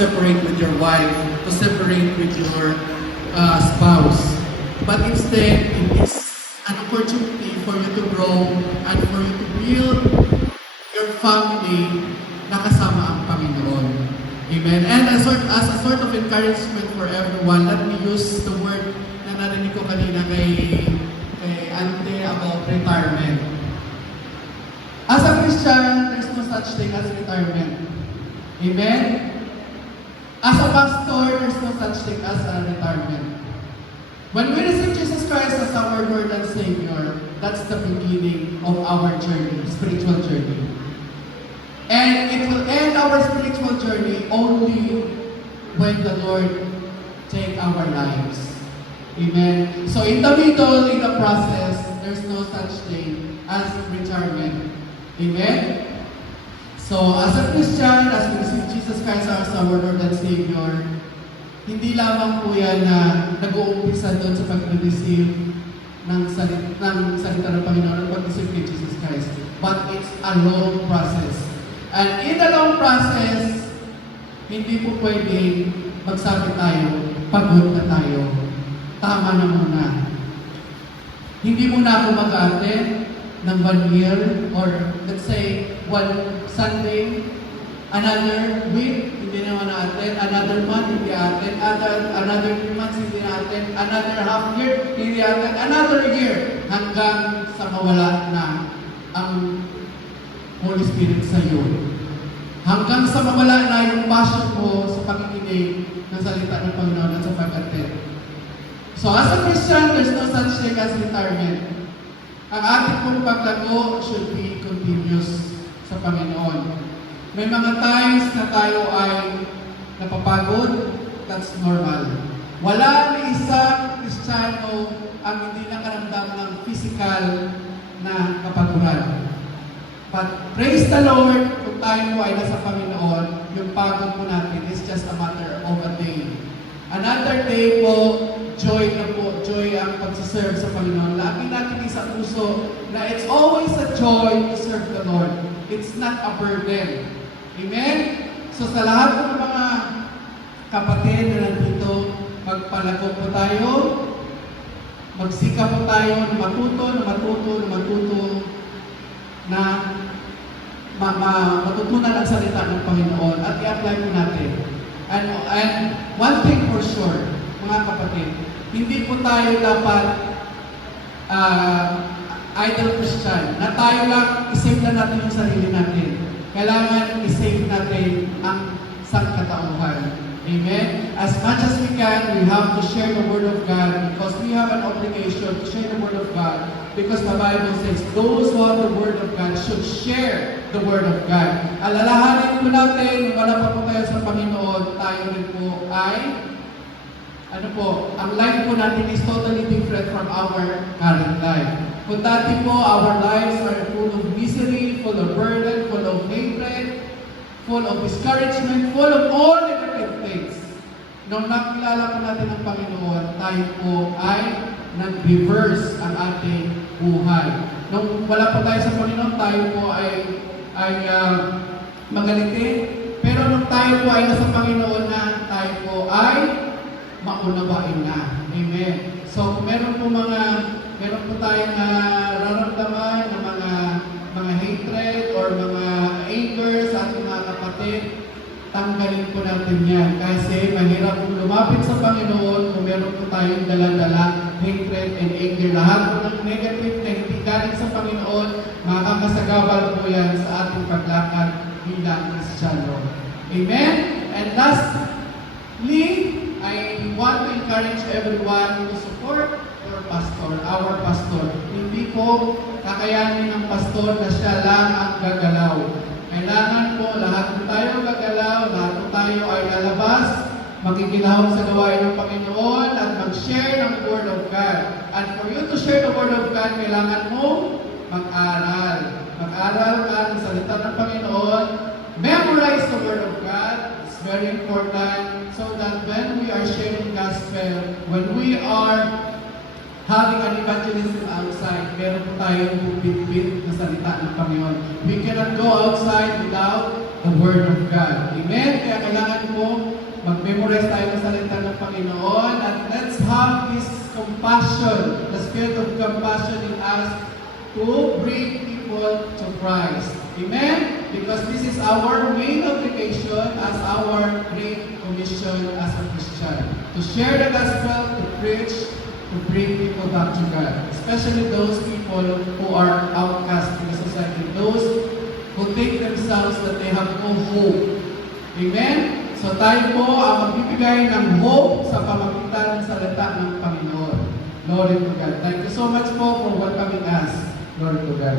separate with your wife, to separate with your spouse. But instead, it is an opportunity for you to grow and for you to build your family na kasama ang Panginoon. Amen. And as a sort of encouragement for everyone, let me use the word na narinig ko kanina kay Ante about retirement. As a Christian, there's no such thing as retirement. Amen? As a pastor, there's no such thing as a retirement. When we receive Jesus Christ as our Lord and Savior, that's the beginning of our journey, spiritual journey. And it will end our spiritual journey only when the Lord take our lives. Amen? So in the middle, in the process, there's no such thing as retirement. Amen? So as a Christian, as we receive Jesus Christ as our Lord and Savior, hindi lamang po yan na nag-uumpisa doon sa pag-receive ng salita ng Panginoon at pag-receive kay Jesus Christ. But it's a long process. And in the long process, hindi po pwedeng magsabi tayo, pagod na tayo. Tama na muna. Hindi muna ako mag-attend ng 1 year or let's say 1 Sunday, another week, hindi naman na-attend, another month, hindi attend, another 3 months, hindi na-attend, another half year, hindi attend, another year, hanggang sa mawala na ang Holy Spirit sa iyo. Hanggang sa mawala na yung passion mo sa pakikinig ng salita ng Panginoon at sa pag-attend. So as a Christian, there's no such thing as retirement. Ang ating pong paglago should be continuous sa Panginoon. May mga times na tayo ay napapagod, that's normal. Wala ni isang Kristiyano ang hindi nakaramdam ng physical na kapaguran. But praise the Lord, kung tayo po ay nasa Panginoon, yung pagod po natin is just a matter of a day. Another day po, joy na po, joy ang pagsaserve sa Panginoon. Lagi natin sa puso na it's always a joy to serve the Lord. It's not a burden. Amen? So sa lahat ng mga kapatid na nandito, magpalago po tayo, magsikap po tayo na matuto na matutunan ang salita ng Panginoon at i-apply po natin. And one thing for sure, mga kapatid, hindi po tayo dapat idol Christian, na tayo lang isave na natin yung sarili natin. Kailangan isave natin ang sangkatauhan. Amen? As much as we can, we have to share the Word of God because we have an obligation to share the Word of God because the Bible says, those who have the Word of God should share the Word of God. Alalahanin po natin, wala pa po tayo sa Panginoon, tayo rin po ay ang life po natin is totally different from our current life. Kung dati po, our lives are full of misery, full of burden, full of hatred, full of discouragement, full of all negative things. Nung nakilala po natin ang Panginoon, tayo po ay nag-reverse ang ating buhay. Nung wala po tayo sa Panginoon, tayo po ay magaliti. Pero nung tayo po ay nasa Panginoon na, tayo po ay maunawain na. Amen. So, meron po tayong nararamdaman ng mga hatred or mga anger sa ating mga kapatid, tanggalin po natin yan. Kasi mahirap po lumapit sa Panginoon kung meron po tayong dala-dala, hatred and anger. Lahat po ng negative na hindi galing sa Panginoon, makakasagabal po yan sa ating paglakad bilang Kristiyano. Amen? And lastly, I want to encourage everyone to support our pastor. Hindi po kakayanin ng pastor na siya lang ang gagalaw. Kailangan po lahat po tayo gagalaw, lahat po tayo ay lalabas, makikilahok sa gawain ng Panginoon at mag-share ng Word of God. And for you to share the Word of God, kailangan mo mag-aral. Mag-aral ka ng salita ng Panginoon, memorize the Word of God. It's very important so that when we are sharing gospel, when we are having an evangelism outside, meron po tayong bitbit na salita ng Panginoon. We cannot go outside without the Word of God. Amen? Kaya kailangan po mag-memorize tayo ng salita ng Panginoon at let's have this compassion, the spirit of compassion in us to bring people to Christ. Amen? Because this is our main obligation as our great commission as a Christian. To share the gospel, to preach, to bring people back to God. Especially those people who are outcast in the society. Those who think themselves that they have no hope. Amen? So tayo po ang magbibigay ng hope sa pamagitan ng salita ng Panginoon. Glory to God. Thank you so much po for welcoming us. Glory to God.